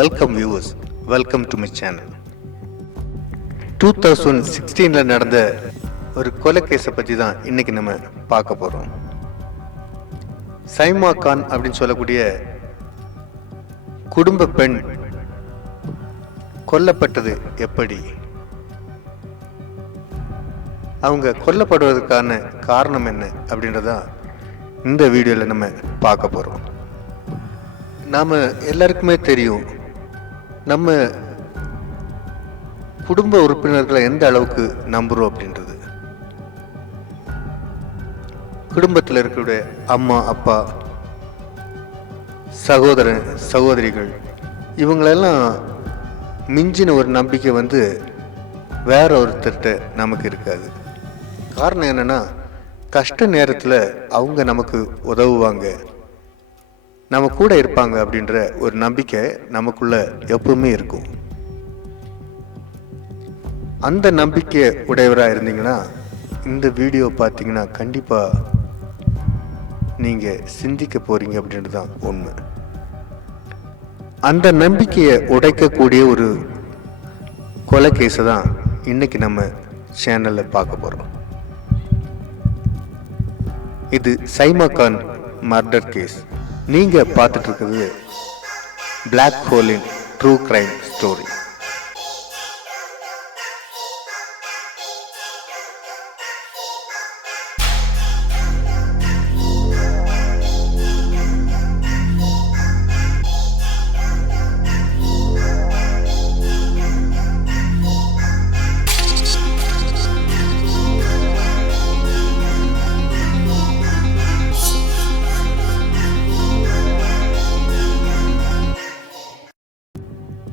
Welcome viewers, welcome to my channel. 2016 நடந்த ஒரு கொலை கேஸை பற்றி தான் இன்னைக்கு நம்ம பார்க்க போகிறோம். சைமா கான் அப்படின்னு சொல்லக்கூடிய குடும்ப பெண் கொல்லப்பட்டது எப்படி, அவங்க கொல்லப்படுவதற்கான காரணம் என்ன அப்படின்றதான் இந்த வீடியோவில் நம்ம பார்க்க போகிறோம். நாம் எல்லாருக்குமே தெரியும், நம்ம குடும்ப உறுப்பினர்களை எந்த அளவுக்கு நம்புகிறோம் அப்படின்றது. குடும்பத்தில் இருக்கக்கூடிய அம்மா, அப்பா, சகோதரன், சகோதரிகள் இவங்களெல்லாம் மிஞ்சின ஒரு நம்பிக்கை வேற ஒருத்தர்கிட்ட நமக்கு இருக்காது. காரணம் என்னன்னா, கஷ்ட நேரத்தில் அவங்க நமக்கு உதவுவாங்க, நம்ம கூட இருப்பாங்க அப்படின்ற ஒரு நம்பிக்கை நமக்குள்ள எப்பவுமே இருக்கும். அந்த நம்பிக்கை உடையவராக இருந்தீங்கன்னா இந்த வீடியோ பார்த்தீங்கன்னா கண்டிப்பாக நீங்கள் சிந்திக்க போறீங்க அப்படின்றது தான் உண்மை. அந்த நம்பிக்கையை உடைக்கக்கூடிய ஒரு கொலை கேஸை தான் இன்னைக்கு நம்ம சேனலில் பார்க்க போகிறோம். இது சைமா கான் மர்டர் கேஸ். நீங்கள் பார்த்துட்டு இருக்கிறது பிளாக் ஹோலின் ட்ரூ கிரைம் ஸ்டோரி.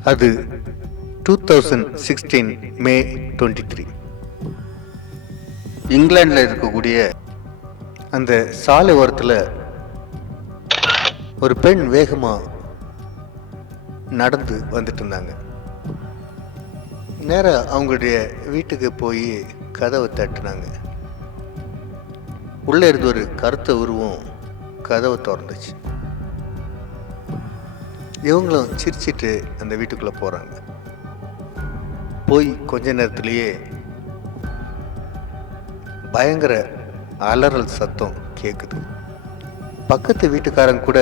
அது 2016 மே 23 இங்கிலாண்டில் இருக்கக்கூடிய அந்த சாலை ஓரத்தில் ஒரு பெண் வேகமாக நடந்து வந்துட்டு இருந்தாங்க. நேராக அவங்களுடைய வீட்டுக்கு போய் கதவை தட்டுனாங்க. உள்ளே இருந்து ஒரு கருத்த உருவம் கதவை திறந்துச்சு. இவங்களும் சிரிச்சிட்டு அந்த வீட்டுக்குள்ளே போகிறாங்க. போய் கொஞ்ச நேரத்திலேயே பயங்கர அலறல் சத்தம் கேட்குது. பக்கத்து வீட்டுக்காரங்க கூட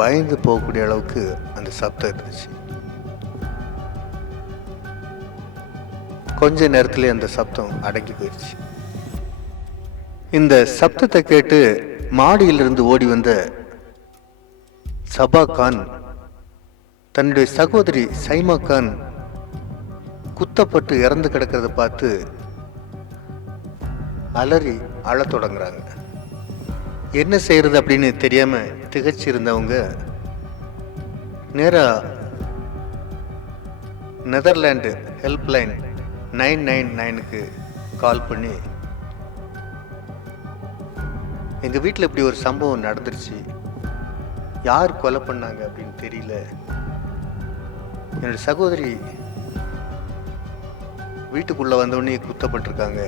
பயந்து போகக்கூடிய அளவுக்கு அந்த சத்தம் இருந்துச்சு. கொஞ்ச நேரத்திலே அந்த சத்தம் அடங்கி போயிடுச்சு. இந்த சப்தத்தை கேட்டு மாடியிலிருந்து ஓடி வந்த சபா கான் தன்னுடைய சகோதரி சைமா கான் குத்தப்பட்டு இறந்து கிடக்கிறத பார்த்து அலறி அழத் தொடங்குறாங்க. என்ன செய்யறது அப்படின்னு தெரியாம திகச்சு இருந்தவங்க நேரா நெதர்லாண்டு ஹெல்ப்லைன் 999க்கு கால் பண்ணி, எங்க வீட்டில் இப்படி ஒரு சம்பவம் நடந்துருச்சு, யார் கொலை பண்ணாங்க அப்படின்னு தெரியல, என்னோட சகோதரி வீட்டுக்குள்ள வந்தோடனே குத்தப்பட்டிருக்காங்க,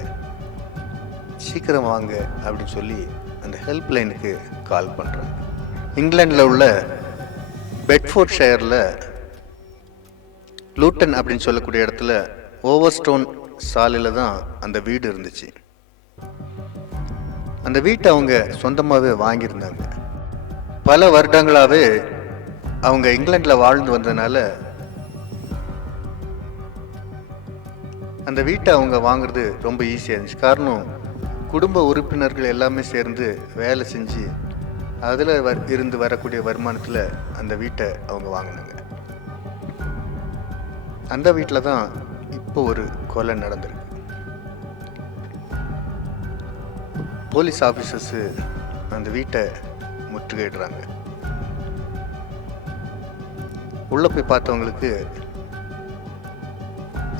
சீக்கிரம் வாங்க அப்படின்னு சொல்லி அந்த ஹெல்ப்லைனுக்கு கால் பண்ணுறாங்க. இங்கிலாண்டில் உள்ள பெட்ஃபோர்ட் ஷயரில் லூட்டன் அப்படின்னு சொல்லக்கூடிய இடத்துல ஓவர்ஸ்டோன் சாலையில் தான் அந்த வீடு இருந்துச்சு. அந்த வீட்டை அவங்க சொந்தமாகவே வாங்கியிருந்தாங்க. பல வருடங்களாகவே அவங்க இங்கிலாண்டில் வாழ்ந்து வந்ததுனால அந்த வீட்டை அவங்க வாங்குறது ரொம்ப ஈஸியாக இருந்துச்சு. காரணம், குடும்ப உறுப்பினர்கள் எல்லாமே சேர்ந்து வேலை செஞ்சு அதில் இருந்து வரக்கூடிய வருமானத்தில் அந்த வீட்டை அவங்க வாங்கினாங்க. அந்த வீட்டில் தான் இப்போ ஒரு கொலை நடந்திருக்கு. போலீஸ் ஆஃபீஸர்ஸு அந்த வீட்டை முற்றுகையிடுறாங்க. உள்ள போய் பார்த்தவங்களுக்கு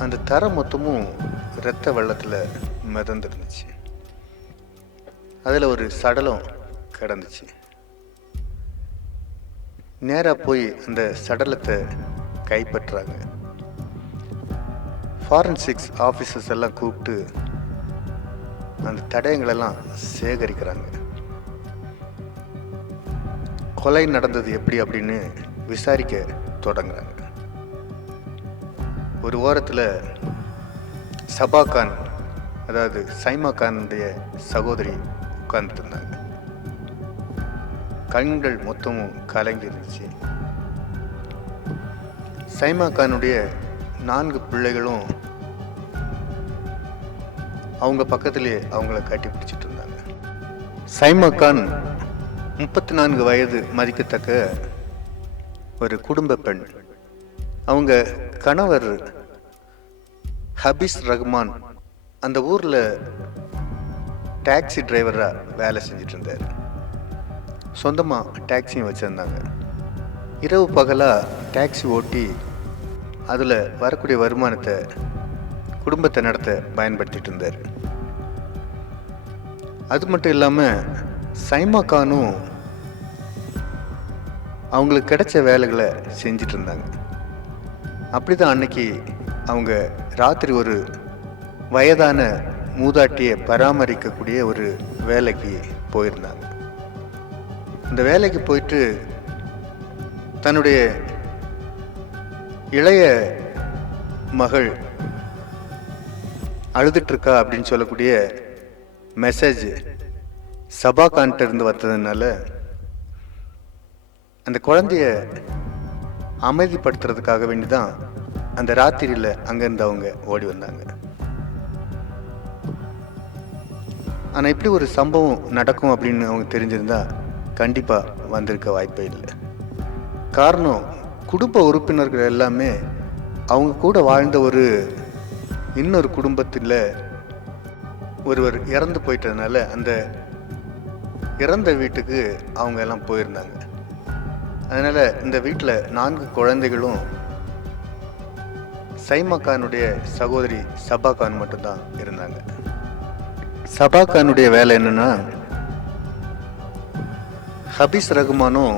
அந்த தரை மொத்தமும் இரத்த வெள்ளத்தில் மிதந்துருந்துச்சு. அதில் ஒரு சடலம் கிடந்துச்சு. நேராக போய் அந்த சடலத்தை கைப்பற்றுறாங்க. ஃபாரன்சிக்ஸ் ஆஃபீஸர்ஸ் எல்லாம் கூப்பிட்டு அந்த தடயங்களெல்லாம் சேகரிக்கிறாங்க. கொலை நடந்தது எப்படி அப்படின்னு விசாரிக்க தொடங்குறாங்க. ஒரு ஓரத்தில் சபா கான், அதாவது சைமா கானுடைய சகோதரி உட்கார்ந்துட்டு இருந்தாங்க. கண்கள் மொத்தமும் கலங்கி இருந்துச்சு. சைமா கானுடைய 4 பிள்ளைகளும் அவங்க பக்கத்திலே அவங்கள கட்டி பிடிச்சிட்டு இருந்தாங்க. சைமா கான் 34 வயது மதிக்கத்தக்க ஒரு குடும்ப பெண். அவங்க கணவர் ஹபீஸ் ரஹ்மான் அந்த ஊரில் டாக்ஸி டிரைவராக வேலை செஞ்சுட்டு இருந்தார். சொந்தமாக டாக்ஸியும் வச்சுருந்தாங்க. இரவு பகலாக டாக்ஸி ஓட்டி அதில் வரக்கூடிய வருமானத்தை குடும்பத்தை நடத்த பயன்படுத்திட்டு இருந்தார். அது மட்டும் இல்லாமல் சைமா கானும் அவங்களுக்கு கிடைச்ச வேலைகளை செஞ்சிட்டு இருந்தாங்க. அப்படி தான் அன்னைக்கு அவங்க ராத்திரி ஒரு வயதான மூதாட்டியை பராமரிக்கக்கூடிய ஒரு வேலைக்கு போயிருந்தாங்க. இந்த வேலைக்கு போயிட்டு தன்னுடைய இளைய மகள் அழுதுட்டுருக்கா அப்படின்னு சொல்லக்கூடிய மெசேஜ் சபா கான்கிட்ட இருந்து வந்ததுனால அந்த குழந்தைய அமைதிப்படுத்துறதுக்காக வேண்டி தான் அந்த ராத்திரியில் அங்கேருந்து அவங்க ஓடி வந்தாங்க. ஆனால் இப்படி ஒரு சம்பவம் நடக்கும் அப்படின்னு அவங்க தெரிஞ்சிருந்தா கண்டிப்பாக வந்திருக்க வாய்ப்பே இல்லை. காரணம், குடும்ப உறுப்பினர்கள் எல்லாமே அவங்க கூட வாழ்ந்த இன்னொரு குடும்பத்தில் ஒருவர் இறந்து போயிட்டதுனால அந்த இறந்த வீட்டுக்கு அவங்க எல்லாம் போயிருந்தாங்க. அதனால் இந்த வீட்டில் 4 குழந்தைகளும் சைமா கானுடைய சகோதரி சபா கான் மட்டும்தான் இருந்தாங்க. சபா கானுடைய வேலை என்னன்னா, ஹபீஸ் ரஹ்மானும்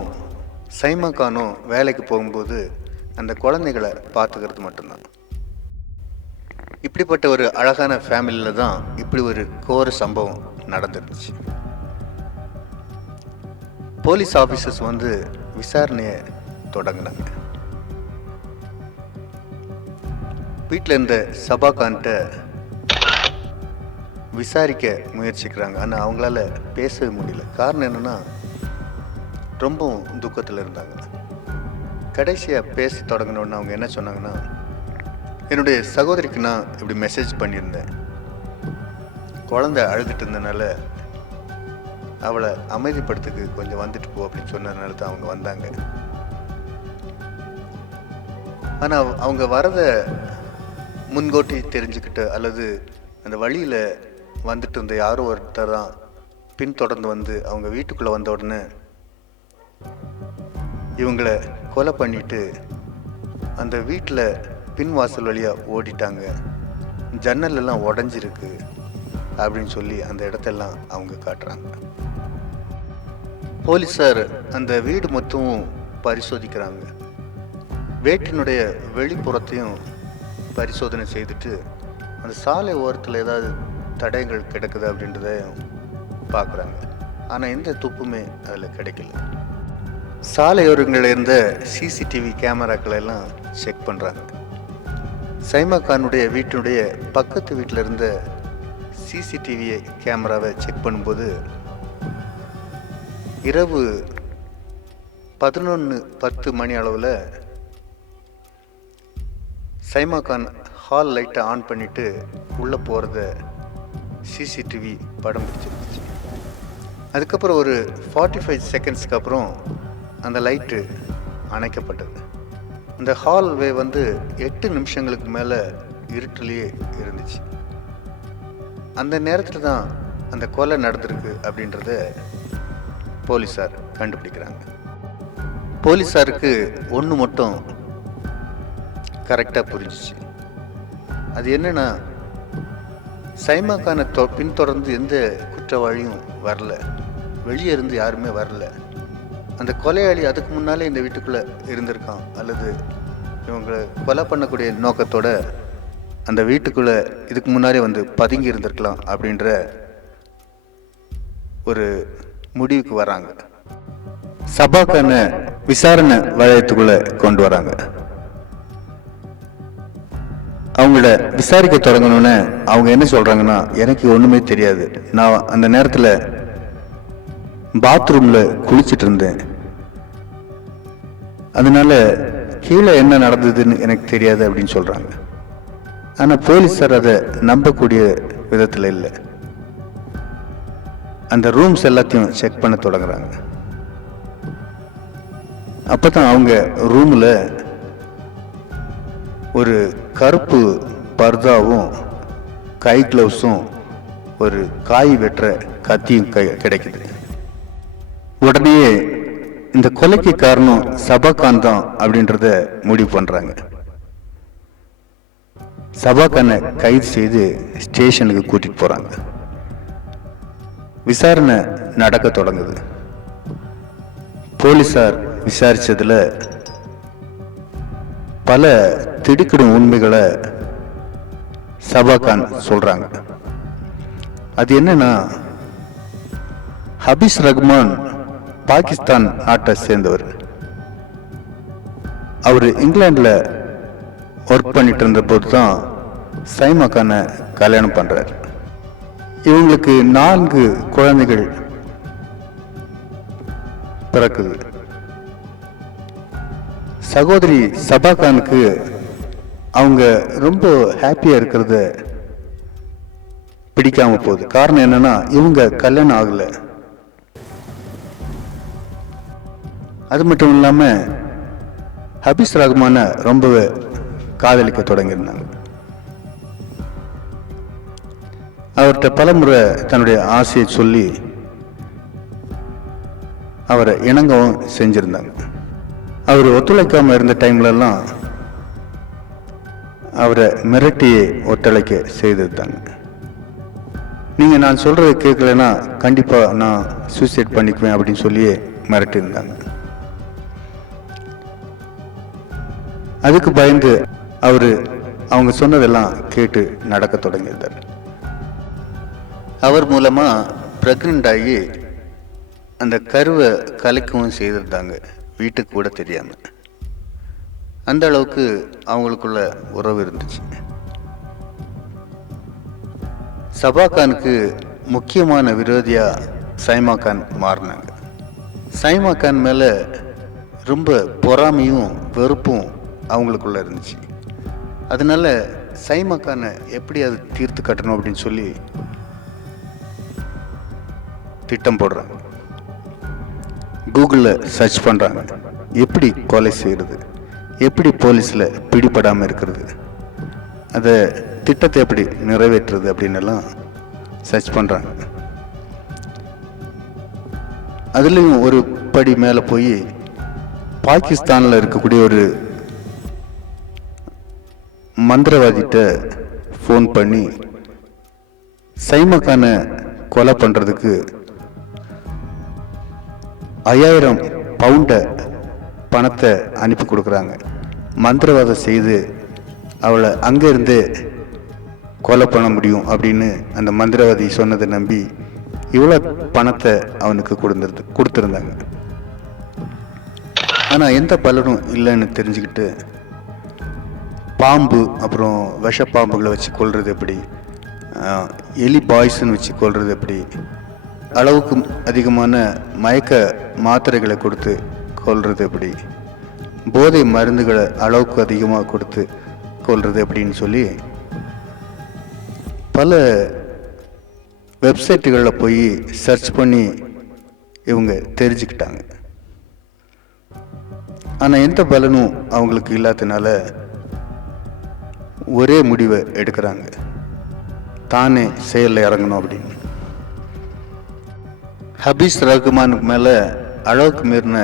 சைமா கானும் வேலைக்கு போகும்போது அந்த குழந்தைகளை பார்த்துக்கிறது மட்டும்தான். இப்படிப்பட்ட ஒரு அழகான ஃபேமிலியில் தான் இப்படி ஒரு கோர சம்பவம் நடந்துருந்துச்சு. போலீஸ் ஆஃபீஸர்ஸ் வந்து விசாரணையை தொடங்கினாங்க. வீட்டில் இருந்த சபா கான்கிட்ட விசாரிக்க முயற்சிக்கிறாங்க. ஆனால் அவங்களால பேசவே முடியல. காரணம் என்னென்னா, ரொம்பவும் துக்கத்தில் இருந்தாங்க. கடைசியாக பேச தொடங்கினோன்னு அவங்க என்ன சொன்னாங்கன்னா, என்னுடைய சகோதரிக்கு நான் இப்படி மெசேஜ் பண்ணியிருந்தேன். குழந்தை அழுதுட்டு இருந்தனால அவளை அமைதிப்படுத்துக்கு கொஞ்சம் வந்துட்டு போ அப்படின்னு சொன்னதுனால தான் அவங்க வந்தாங்க. ஆனால் அவங்க வரதை முன்கூட்டி தெரிஞ்சுக்கிட்டு அல்லது அந்த வழியில் வந்துட்டு இருந்த யாரோ ஒருத்தர் தான் பின்தொடர்ந்து வந்து அவங்க வீட்டுக்குள்ளே வந்த உடனே இவங்களை கொலை பண்ணிட்டு அந்த வீட்டில் பின்வாசல் வழியாக ஓடிட்டாங்க. ஜன்னல் எல்லாம் உடஞ்சிருக்கு அப்படின்னு சொல்லி அந்த இடத்தெல்லாம் அவங்க காட்டுறாங்க. போலீஸார் அந்த வீடு மொத்தம் பரிசோதிக்கிறாங்க. வீட்டினுடைய வெளிப்புறத்தையும் பரிசோதனை செய்துட்டு அந்த சாலை ஓரத்தில் ஏதாவது தடயங்கள் கிடக்குது அப்படின்றத பார்க்குறாங்க. ஆனால் எந்த துப்புமே அதில் கிடைக்கல. சாலையோரங்களில் இருந்த சிசிடிவி கேமராக்களை எல்லாம் செக் பண்ணுறாங்க. சைமா கானுடைய வீட்டினுடைய பக்கத்து வீட்டில் இருந்த சிசிடிவி கேமராவை செக் பண்ணும்போது இரவு 11:10 மணி அளவில் சைமா கான் ஹால் லைட்டை ஆன் பண்ணிவிட்டு உள்ளே போகிறத சிசிடிவி படம் பிடிச்சிருந்துச்சு. அதுக்கப்புறம் ஒரு 45 செகண்ட்ஸ்க்கு அப்புறம் அந்த லைட்டு அணைக்கப்பட்டது. அந்த ஹால்வே வந்து 8 நிமிஷங்களுக்கு மேலே இருட்டிலேயே இருந்துச்சு. அந்த நேரத்தில் தான் அந்த கொலை நடந்திருக்கு அப்படின்றத போலீஸார் கண்டுபிடிக்கிறாங்க. போலீஸாருக்கு ஒன்று மட்டும் கரெக்டாக புரிஞ்சிச்சு. அது என்னன்னா, சைமா கானை பின்தொடர்ந்து எந்த குற்றவாளியும் வரல, வெளியே இருந்து யாருமே வரல. அந்த கொலையாளி அதுக்கு முன்னாலே இந்த வீட்டுக்குள்ளே இருந்திருக்கான், அல்லது இவங்களை கொலை பண்ணக்கூடிய நோக்கத்தோட அந்த வீட்டுக்குள்ளே இதுக்கு முன்னாலே வந்து பதுங்கி இருந்திருக்கலாம் அப்படின்ற ஒரு முடிவுக்கு வராங்க. சபாக்கான விசாரணை வளையத்துக்குள்ள கொண்டு வராங்க. அவங்கள விசாரிக்க தொடங்கணும்னு அவங்க என்ன சொல்றாங்கன்னா, எனக்கு ஒண்ணுமே தெரியாது, நான் அந்த நேரத்தில் பாத்ரூம்ல குளிச்சுட்டு இருந்தேன், அதனால கீழே என்ன நடந்ததுன்னு எனக்கு தெரியாது அப்படின்னு சொல்றாங்க. ஆனா போலீஸார் அதை நம்பக்கூடிய விதத்தில் இல்லை. அந்த ரூம்ஸ் எல்லாத்தையும் செக் பண்ண தொடங்குறாங்க. அப்பதான் அவங்க ரூம்ல ஒரு கருப்பு பர்தாவும் கை கிளவுஸும் ஒரு காய் வெட்டுற கத்தியும் கிடைக்குது. உடனே இந்த கொலைக்கு காரணம் சபாகான் தான் அப்படின்றத முடிவு பண்றாங்க. சபாகானை கைது செய்து ஸ்டேஷனுக்கு கூட்டிட்டு போறாங்க. விசாரணை நடக்க தொடங்குது. போலீசார் விசாரிச்சதுல பல திடுக்கிடும் உண்மைகளை சபாகான் சொல்றாங்க. அது என்னன்னா, ஹபீஸ் ரஹ்மான் பாகிஸ்தான் நாட்டை சேர்ந்தவர். அவர் இங்கிலாந்துல ஒர்க் பண்ணிட்டு இருந்த போது தான் சைமா கானை கல்யாணம் பண்றார். இவங்களுக்கு 4 குழந்தைகள் பிறக்குது. சகோதரி சபாகானுக்கு அவங்க ரொம்ப ஹாப்பியா இருக்கிறத பிடிக்காம போகுது. காரணம் என்னன்னா, இவங்க கல்யாணம் ஆகல. அது மட்டும் இல்லாம ஹபீஸ் ரஹ்மான ரொம்பவே காதலிக்க தொடங்கியிருந்தாங்க. அவர்கிட்ட பலமுறை தன்னுடைய ஆசையை சொல்லி அவரை இணங்கவும் செஞ்சிருந்தாங்க. அவர் ஒத்துழைக்காம இருந்த டைம்லலாம் அவரை மிரட்டி ஒத்துழைக்க செய்திருந்தாங்க. நீங்கள் நான் சொல்கிறத கேட்கலன்னா கண்டிப்பாக நான் சூசைட் பண்ணிக்குவேன் அப்படின்னு சொல்லியே மிரட்டியிருந்தாங்க. அதுக்கு பயந்து அவர் அவங்க சொன்னதெல்லாம் கேட்டு நடக்க தொடங்கியிருந்தார். அவர் மூலமாக ப்ரெக்னென்ட் ஆகி அந்த கருவை கலைக்கவும் செய்திருந்தாங்க, வீட்டுக்கு கூட தெரியாமல். அந்த அளவுக்கு அவங்களுக்குள்ள உறவு இருந்துச்சு. சபாகானுக்கு முக்கியமான விரோதியாக சைமா கான் மாறினாங்க. சைமா கான் மேலே ரொம்ப பொறாமையும் வெறுப்பும் அவங்களுக்குள்ள இருந்துச்சு. அதனால சைமா கானை எப்படி அது தீர்த்து கட்டணும் அப்படின்னு சொல்லி திட்டம் போடுறாங்க. கூகுளில் சர்ச் பண்ணுறாங்க, எப்படி கொலை செய்கிறது, எப்படி போலீஸில் பிடிபடாமல் இருக்கிறது, அதை திட்டத்தை எப்படி நிறைவேற்றுறது அப்படின்னு எல்லாம் சர்ச் பண்ணுறாங்க. அதுலேயும் ஒரு படி மேலே போய் பாகிஸ்தானில் இருக்கக்கூடிய ஒரு மந்திரவாதிகிட்ட ஃபோன் பண்ணி சைமா கானை கொலை பண்ணுறதுக்கு 5000 பவுண்டை பணத்தை அனுப்பி கொடுக்குறாங்க. மந்திரவாதம் செய்து அவளை அங்கேருந்து கொலை பண்ண முடியும் அப்படின்னு அந்த மந்திரவாதி சொன்னதை நம்பி இவ்வளோ பணத்தை அவனுக்கு கொடுத்துருந்தாங்க. ஆனால் எந்த பலனும் இல்லைன்னு தெரிஞ்சுக்கிட்டு பாம்பு, அப்புறம் விஷப்பாம்புகளை வச்சு கொல்றது எப்படி, எலி பாய்ஸ்ன்னு வச்சு கொல்றது எப்படி, அளவுக்கு அதிகமான மயக்க மாத்திரைகளை கொடுத்து கொல்றது எப்படி, போதை மருந்துகளை அளவுக்கு அதிகமாக கொடுத்து கொல்றது அப்படின்னு சொல்லி பல வெப்சைட்டுகளில் போய் சர்ச் பண்ணி இவங்க தெரிஞ்சுக்கிட்டாங்க. ஆனால் எந்த பலனும் அவங்களுக்கு இல்லாததுனால ஒரே முடிவை எடுக்கிறாங்க, தானே செயலில் இறங்கணும் அப்படின்னு. ஹபீஸ் ரஹ்மானுக்கு மேலே அளவுக்கு மீறின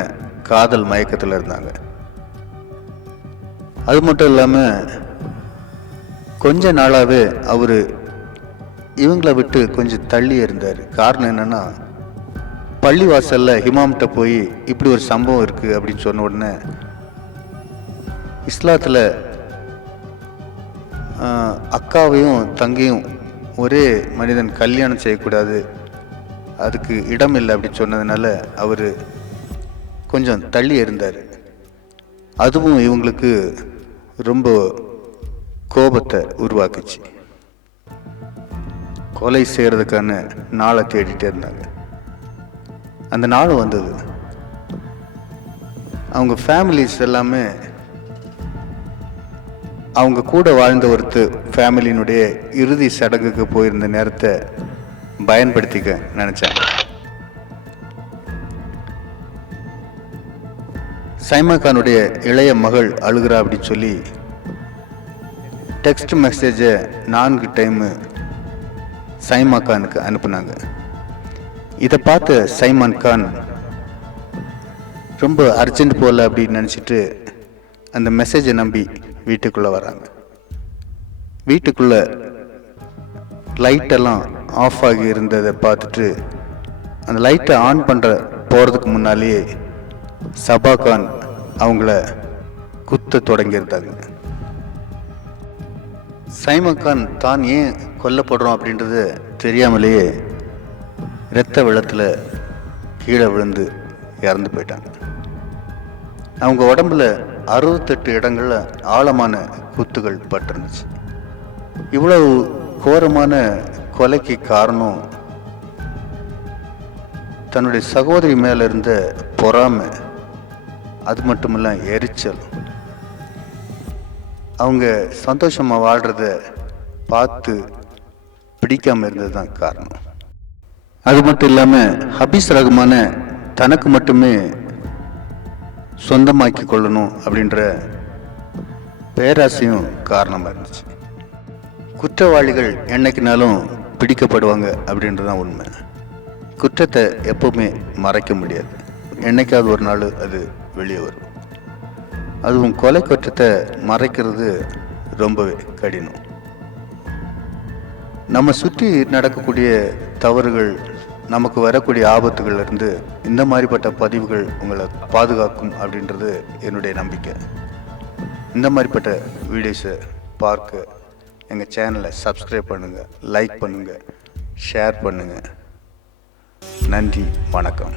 காதல் மயக்கத்தில் இருந்தாங்க. அது மட்டும் இல்லாமல் கொஞ்ச நாளாகவே அவர் இவங்களை விட்டு கொஞ்சம் தள்ளி இருந்தார். காரணம் என்னென்னா, பள்ளிவாசலில் ஹிமாம்கிட்ட போய் இப்படி ஒரு சம்பவம் இருக்குது அப்படின்னு சொன்ன உடனே இஸ்லாத்தில் அக்காவையும் தங்கையும் ஒரே மனிதன் கல்யாணம் செய்யக்கூடாது, அதுக்கு இடம் இல்லை அப்படின்னு சொன்னதுனால அவர் கொஞ்சம் தள்ளி இருந்தார். அதுவும் இவங்களுக்கு ரொம்ப கோபத்தை உருவாக்குச்சு. கொலை செய்கிறதுக்கான நாளை தேடிட்டே இருந்தாங்க. அந்த நாள் வந்தது. அவங்க ஃபேமிலிஸ் எல்லாமே அவங்க கூட வாழ்ந்த ஃபேமிலியினுடைய இறுதி சடங்குக்கு போயிருந்த நேரத்தை பயன்படுத்திக்க நினச்சாங்க. சைமா கானுடைய இளைய மகள் அழுகிறா அப்படின்னு சொல்லி டெக்ஸ்ட் மெசேஜை 4 டைமு சைமா கானுக்கு அனுப்புனாங்க. இதை பார்த்த சைமான் கான் ரொம்ப அர்ஜென்ட் போகல அப்படின்னு நினச்சிட்டு அந்த மெசேஜை நம்பி வீட்டுக்குள்ளே வராங்க. வீட்டுக்குள்ளே லைட்டெல்லாம் ஆஃப் ஆகி இருந்ததை பார்த்துட்டு அந்த லைட்டை ஆன் போகிறதுக்கு முன்னாலேயே சபா கான் அவங்கள குத்த தொடங்கியிருந்தாங்க. சைமா கான் தான் ஏன் கொல்லப்படுறோம் அப்படின்றது தெரியாமலேயே இரத்த வெள்ளத்தில் கீழே விழுந்து இறந்து போயிட்டாங்க. அவங்க உடம்புல 68 இடங்கள்ல ஆழமான குத்துகள் பட்டிருந்துச்சு. இவ்வளவு கோரமான கொலைக்கு காரணம் தன்னுடைய சகோதரி மேல இருந்த பொறாமை, அது மட்டுமில்ல எரிச்சல். அவங்க சந்தோஷமா வாழ்றத பார்த்து பிடிக்காம இருந்தது தான் காரணம். அது மட்டும் இல்லாம ஹபீஸ் ரஹ்மான தனக்கு மட்டுமே சொந்தமாக்கி கொள்ளணும் அப்படின்ற பேராசையும் காரணமாக இருந்துச்சு. குற்றவாளிகள் என்னைக்குனாலும் பிடிக்கப்படுவாங்க அப்படின்றதான் உண்மை. குற்றத்தை எப்பவுமே மறைக்க முடியாது. என்னைக்காவது ஒரு நாள் அது வெளியே வரும். அதுவும் கொலை குற்றத்தை மறைக்கிறது ரொம்பவே கடினம். நம்ம சுற்றி நடக்கக்கூடிய தவறுகள், நமக்கு வரக்கூடிய ஆபத்துகள்லேருந்து இந்த மாதிரிப்பட்ட பதிவுகள் உங்களை பாதுகாக்கும் அப்படின்றது என்னுடைய நம்பிக்கை. இந்த மாதிரிப்பட்ட வீடியோஸை பார்க்க எங்கள் சேனலை சப்ஸ்கிரைப் பண்ணுங்கள், லைக் பண்ணுங்கள், ஷேர் பண்ணுங்கள். நன்றி, வணக்கம்.